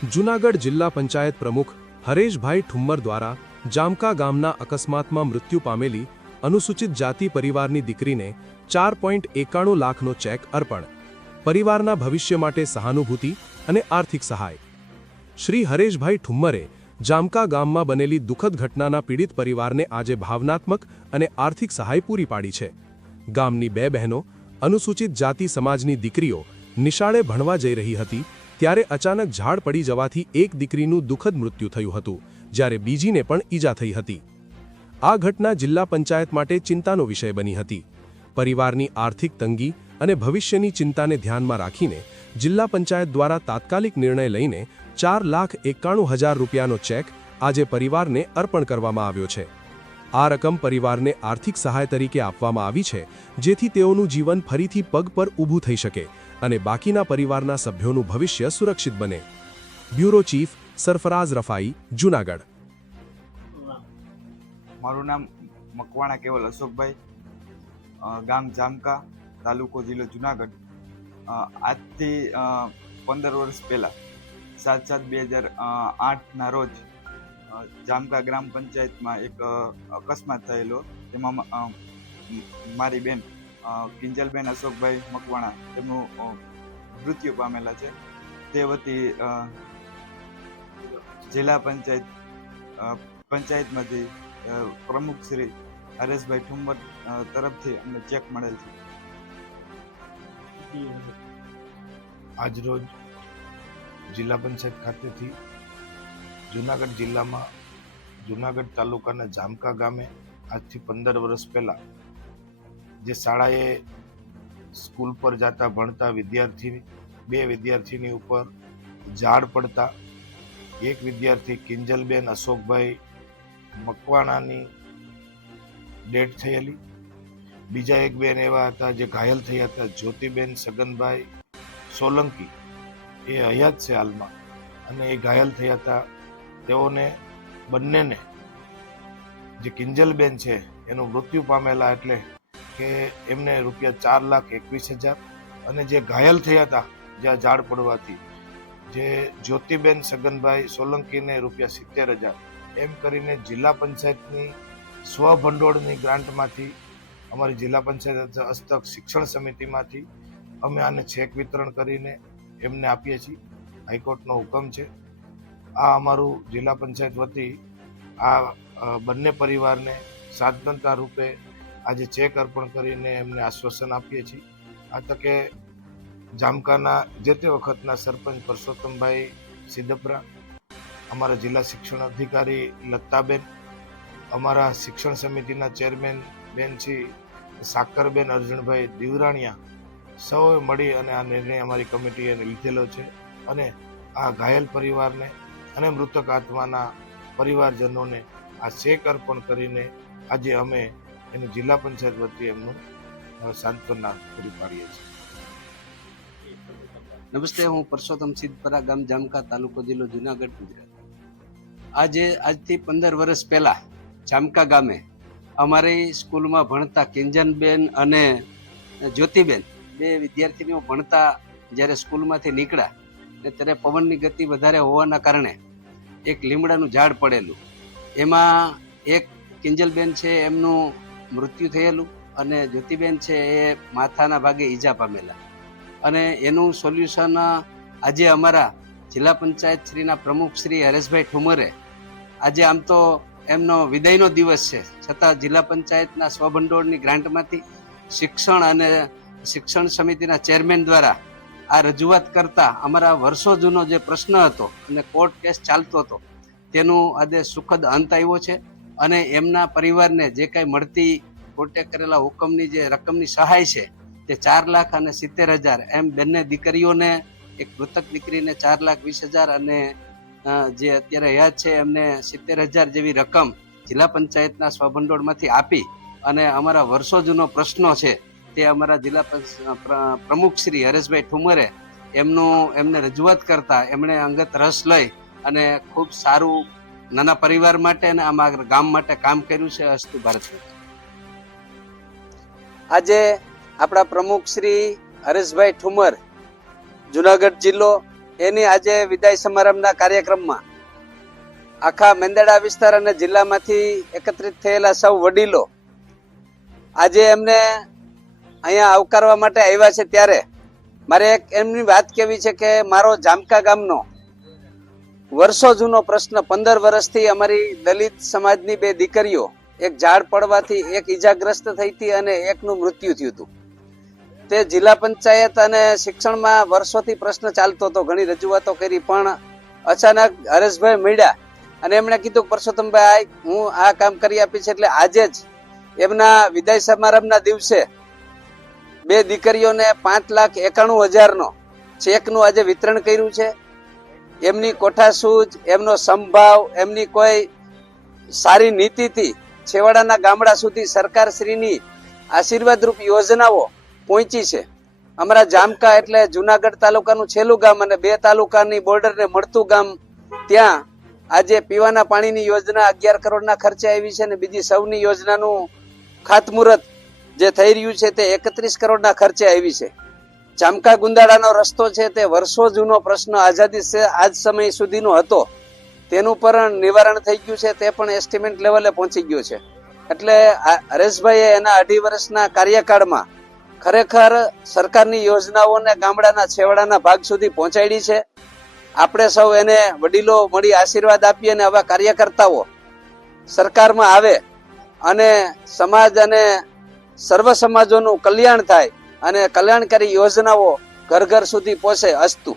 જૂનાગઢ જિલ્લા પંચાયત પ્રમુખ હરેશભાઈ ઠુમ્મર દ્વારા જામકા ગામના અકસ્માતમાં મૃત્યુ પામેલી અનુસૂચિત જાતિ પરિવારની દીકરીને 4.91 લાખનો ચેક અર્પણ. પરિવારના ભવિષ્ય માટે સહાનુભૂતિ અને આર્થિક સહાય. શ્રી હરેશભાઈ ઠુમ્મરે જામકા ગામમાં બનેલી દુઃખદ ઘટનાના પીડિત પરિવારને આજે ભાવનાત્મક અને આર્થિક સહાય પૂરી પાડી છે. ગામની 2 બહેનો અનુસૂચિત જાતિ સમાજની દીકરીઓ નિશાળે ભણવા જઈ રહી હતી ત્યારે અચાનક ઝાડ પડી જવાથી એક દીકરીનું દુઃખદ મૃત્યુ થયું હતું, જ્યારે બીજીને પણ ઈજા થઈ હતી. આ ઘટના જિલ્લા પંચાયત માટે ચિંતાનો વિષય બની હતી. પરિવારની આર્થિક તંગી અને ભવિષ્યની ચિંતાને ધ્યાનમાં રાખીને જિલ્લા પંચાયત દ્વારા તાત્કાલિક નિર્ણય લઈને 4,91,000 રૂપિયાનો ચેક આજે પરિવારને અર્પણ કરવામાં આવ્યો છે. આ રકમ પરિવારને આર્થિક સહાય તરીકે આપવામાં આવી છે, જેથી તેઓનું જીવન ફરીથી પગ પર ઊભું થઈ શકે અને બાકીના પરિવારના સભ્યોનું ભવિષ્ય સુરક્ષિત બને. Bureau chief Sarfaraz Rafai, Junagadh. મારું નામ મકવાણા કેવલ અશોકભાઈ, ગામ જામકા, તાલુકો જિલ્લો જૂનાગઢ. આજથી 15 વર્ષ પહેલાં 7/7/2008ના રોજ જામકા ગ્રામ પંચાયતમાં એક અકસ્માત થયેલો. તેમાં મારી બેન કિંજલબેન અશોકભાઈ મકવાણા તેમનું મૃત્યુ પામેલા છે. તે વતી જિલ્લા પંચાયતમાંથી પ્રમુખ શ્રી હરેશભાઈ ઠુમ્મર તરફથી અમને ચેક મળેલ છે. આજરોજ જિલ્લા પંચાયત ખાતેથી જૂનાગઢ જિલ્લામાં જૂનાગઢ તાલુકાના જામકા ગામે આજથી 15 વર્ષ પહેલાં જે શાળાએ સ્કૂલ પર જતા ભણતા બે વિદ્યાર્થીની ઉપર ઝાડ પડતા એક વિદ્યાર્થી કિંજલબેન અશોકભાઈ મકવાણાની ડેથ થયેલી. બીજા એક બેન એવા હતા જે ઘાયલ થયા હતા, જ્યોતિબેન સગનભાઈ સોલંકી, એ હયાત છે હાલમાં, અને એ ઘાયલ થયા હતા. તેઓને બંનેને, જે કિંજલબેન છે એનું મૃત્યુ પામેલા એટલે કે એમને ₹4,21,000 અને જે ઘાયલ થયા હતા જ્યાં ઝાડ પડવાથી જે જ્યોતિબેન સગનભાઈ સોલંકીને ₹70,000 એમ કરીને જિલ્લા પંચાયતની સ્વભંડોળની ગ્રાન્ટમાંથી, અમારી જિલ્લા પંચાયત હસ્તક શિક્ષણ સમિતિમાંથી અમે આને ચેક વિતરણ કરીને એમને આપીએ છીએ. હાઈકોર્ટનો હુકમ છે. આ અમારું જિલ્લા પંચાયત વતી આ બંને પરિવારને સાંત્વનતા રૂપે આજે ચેક અર્પણ કરીને એમને આશ્વાસન આપીએ છીએ. આ તકે જામકાના જે તે વખતના સરપંચ પરસોત્તમભાઈ સિદ્ધપરા, અમારા જિલ્લા શિક્ષણ અધિકારી લતાબેન, અમારા શિક્ષણ સમિતિના ચેરમેન બેન શ્રી સાકરબેન અર્જુનભાઈ દિવરાણીયા, સૌએ મળી અને આ નિર્ણય અમારી કમિટીએ લીધેલો છે. અને આ ઘાયલ પરિવારને અને મૃતક આત્માના પરિવારજનોને આ ચેક અર્પણ કરીને આજે અમે એની જિલ્લા પંચાયત વતી એમનું સાંત્વના પૂરી પાડીએ છીએ. નમસ્તે, હું પરસોત્તમ સિદ્ધપરા, ગામ જામકા, તાલુકો જિલ્લો જૂનાગઢ, ગુજરાત. આજથી 15 વર્ષ પહેલા જામકા ગામે અમારી સ્કૂલમાં ભણતા કિંજનબેન અને જ્યોતિબેન, 2 વિદ્યાર્થીનીઓ ભણતા જ્યારે સ્કૂલમાંથી નીકળ્યા ત્યારે પવનની ગતિ વધારે હોવાના કારણે એક લીમડાનું ઝાડ પડેલું. એમાં એક કિંજલબેન છે એમનું મૃત્યુ થયેલું અને જ્યોતિબેન છે એ માથાના ભાગે ઈજા પામેલા. અને એનું સોલ્યુશન આજે અમારા જિલ્લા પંચાયત શ્રીના પ્રમુખ શ્રી હરેશભાઈ ઠુમ્મરે, આજે આમ તો એમનો વિદાયનો દિવસ છે છતાં જિલ્લા પંચાયતના સ્વભંડોળની ગ્રાન્ટમાંથી શિક્ષણ અને શિક્ષણ સમિતિના ચેરમેન દ્વારા આ રજૂઆત કરતા અમારા વર્ષો જૂનો જે પ્રશ્ન હતો અને કોર્ટ કેસ ચાલતો હતો તેનું આજે સુખદ અંત આવ્યો છે. અને એમના પરિવારને જે કાંઈ મળતી કોર્ટે કરેલા હુકમની જે રકમની સહાય છે તે 4,70,000 એમ બંને દીકરીઓને, એક મૃતક દીકરીને 4,20,000 અને જે અત્યારે હયાત છે એમને 70,000 જેવી રકમ જિલ્લા પંચાયતના સ્વભંડોળમાંથી આપી અને અમારા વર્ષો જૂનો પ્રશ્નો છે તે અમારા જિલ્લા પ્રમુખ શ્રી હરેશભાઈ ઠુમ્મરે એમને રજૂઆત કરતા એમણે અંગત રસ લઈ અને ખૂબ સારું નાના પરિવાર માટે અને અમારા ગામ માટે કામ કર્યું છે. અસ્તુ ભારત. આજે આપણા પ્રમુખ શ્રી હરેશભાઈ ઠુમ્મર, જુનાગઢ જિલ્લો એની આજે વિદાય સમારંભના કાર્યક્રમમાં આખા મેંદરડા વિસ્તાર અને જિલ્લામાંથી એકત્રિત થયેલા સૌ વડીલો આજે એમને અહીંયા આવકારવા માટે આવ્યા છે. ત્યારે મારે એક એમની વાત કેવી છે કે મારો જામકા ગામનો વર્ષો જૂનો પ્રશ્ન, 15 વર્ષથી અમારી દલિત સમાજની 2 દીકરીઓ એક ઝાડ પડવાથી એક ઈજાગ્રસ્ત થઈ હતી અને એકનું મૃત્યુ થયું હતું. તે જિલ્લા પંચાયત અને શિક્ષણમાં વર્ષોથી પ્રશ્ન ચાલતો હતો, ઘણી રજૂઆતો કરી, પણ અચાનક હરેશભાઈ મળ્યા અને એમણે કીધું કે પરસોત્તમભાઈ હું આ કામ કરી આપીશ. એટલે આજે જ એમના વિદાય સમારંભના દિવસે 2 દીકરીઓને 5,91,000નો ચેકનું આજે વિતરણ કર્યું છે. એમની કોઠાસૂઝ, એમનો સંભાવ, એમની કોઈ સારી નીતિથી છેવાડાના ગામડા સુધી સરકારશ્રીની આશીર્વાદરૂપ યોજનાઓ પહોંચી છે. અમારા જામકા એટલે જુનાગઢ તાલુકાનું છેલ્લું ગામ અને 2 તાલુકાની બોર્ડરને મળતું ગામ. ત્યાં આજે પીવાના પાણીની યોજના 11 કરોડના ખર્ચે આવી છે અને બીજી સૌની યોજનાનું ખાતમુહૂર્ત જે થઈ રહ્યું છે તે 31 કરોડના ખર્ચે આવી છે. જામકા ગુંદાળાનો રસ્તો છે તે વર્ષો જૂનો પ્રશ્ન આઝાદી આજ સમય સુધીનો હતો, તેનું પણ નિવારણ થઈ ગયું છે. તે પણ એસ્ટિમેટ લેવલે પહોંચી ગયું છે. એટલે હરેશભાઈએ એના 2.5 વર્ષના કાર્યકાળમાં ખરેખર સરકારની યોજનાઓને ગામડાના છેવાડાના ભાગ સુધી પહોંચાડી છે. આપણે સૌ એને વડીલો મળી આશીર્વાદ આપીએ અને આવા કાર્યકર્તાઓ સરકારમાં આવે અને સમાજ અને સર્વ સમાજોનું કલ્યાણ થાય અને કલ્યાણકારી યોજનાઓ ઘર ઘર સુધી પહોંચે. અસ્તુ.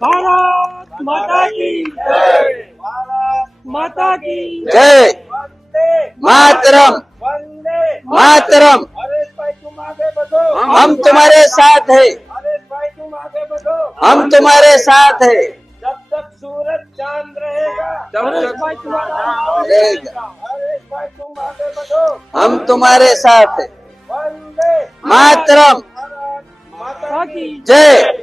ભારત માતા કી જય. ભારત માતા કી જય. માતરમ मातरम. हरेश तुम आगे बढ़ो. हम तुम्हारे साथ हैं. हरेश तुम आगे बढ़ो. हम तुम्हारे साथ हैं. जब तक सूरज चांद रहेगा हरेश तुम्हारा रहेगा. हरेश तुम आगे बढ़ो. हम तुम्हारे साथ हैं. वंदे मातरम. भारत माता की जय.